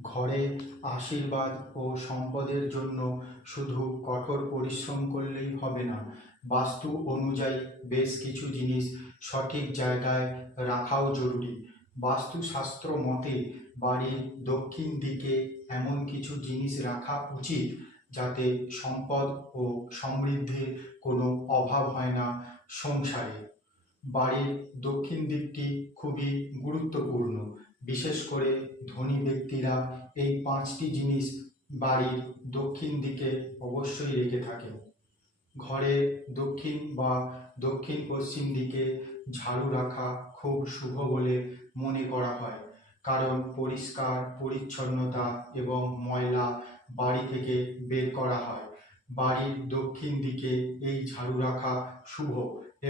ঘরে আশীর্বাদ ও সম্পদের জন্য শুধু কঠোর পরিশ্রম করলেই হবে না, বাস্তু অনুযায়ী বেশ কিছু জিনিস সঠিক জায়গায় রাখাও জরুরি। বাস্তুশাস্ত্র মতে বাড়ির দক্ষিণ দিকে এমন কিছু জিনিস রাখা উচিত যাতে সম্পদ ও সমৃদ্ধির কোনো অভাব হয় না সংসারে। বাড়ির দক্ষিণ দিকটি খুবই গুরুত্বপূর্ণ, বিশেষ করে ধনী ব্যক্তিরা এই পাঁচটি জিনিস বাড়ির দক্ষিণ দিকে অবশ্যই রেখে থাকেন। ঘরে দক্ষিণ বা দক্ষিণ পশ্চিম দিকে ঝাড়ু রাখা খুব শুভ বলে মনে করা হয়, কারণ পরিষ্কার পরিচ্ছন্নতা এবং ময়লা বাড়ি থেকে বের করা হয়। বাড়ির দক্ষিণ দিকে এই ঝাড়ু রাখা শুভ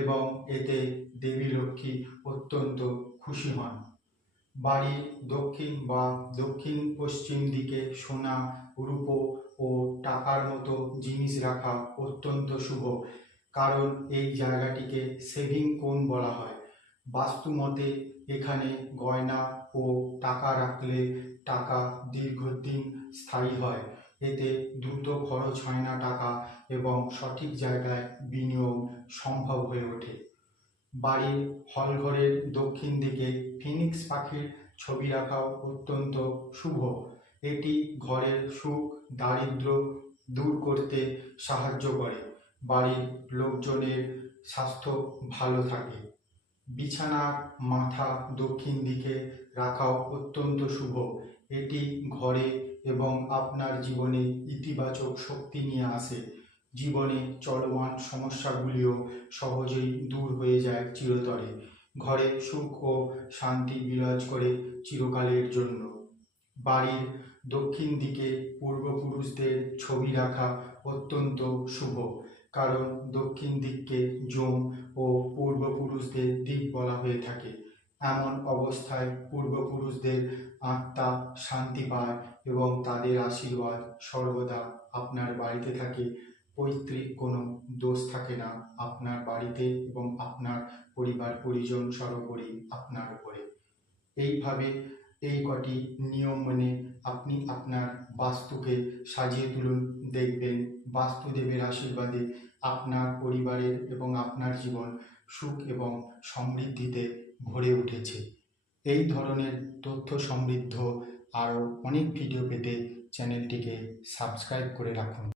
এবং এতে দেবী লক্ষ্মী অত্যন্ত খুশি হন। বাড়ির দক্ষিণ বা দক্ষিণ পশ্চিম দিকে সোনা, রূপো ও টাকার মতো জিনিস রাখা অত্যন্ত শুভ, কারণ এই জায়গাটিকে সেভিং কোণ বলা হয়। বাস্তুমতে এখানে গয়না ও টাকা রাখলে টাকা দীর্ঘদিন স্থায়ী হয়, এতে দ্রুত খরচ হয় না টাকা এবং সঠিক জায়গায় বিনিয়োগ সম্ভব হয়ে ওঠে। বাড়ির হলঘরের দক্ষিণ দিকে ফিনিক্স পাখির ছবি রাখাও অত্যন্ত শুভ। এটি ঘরের সুখ দারিদ্র দূর করতে সাহায্য করে, বাড়ির লোকজনের স্বাস্থ্য ভালো থাকে। বিছানার মাথা দক্ষিণ দিকে রাখাও অত্যন্ত শুভ। এটি ঘরে এবং আপনার জীবনে ইতিবাচক শক্তি নিয়ে আসে। জীবনে চলমান সমস্যাগুলিও সহজেই দূর হয়ে যায় চিরতরে। ঘরে সুখ ও শান্তি বিরাজ করে চিরকালের জন্য। বাড়ির দক্ষিণ দিকে পূর্বপুরুষদের ছবি রাখা অত্যন্ত শুভ, কারণ দক্ষিণ দিককে যম ও পূর্বপুরুষদের দিক বলা হয়ে থাকে। এমন অবস্থায় পূর্বপুরুষদের আত্মা শান্তি পায় এবং তাদের আশীর্বাদ সর্বদা আপনার বাড়িতে থাকে। পৈতৃক কোনো দোষ থাকে না আপনার বাড়িতে এবং আপনার পরিবার পরিজন সর্বোপরি আপনার উপরে। এইভাবে এই কটি নিয়ম মেনে আপনি আপনার বাস্তুকে সাজিয়ে তুলুন, দেখবেন বাস্তুদেবের আশীর্বাদে আপনার পরিবারের এবং আপনার জীবন সুখ এবং সমৃদ্ধিতে ভরে উঠেছে। এই ধরনের তথ্য সমৃদ্ধ আরও অনেক ভিডিও পেতে চ্যানেলটিকে সাবস্ক্রাইব করে রাখুন।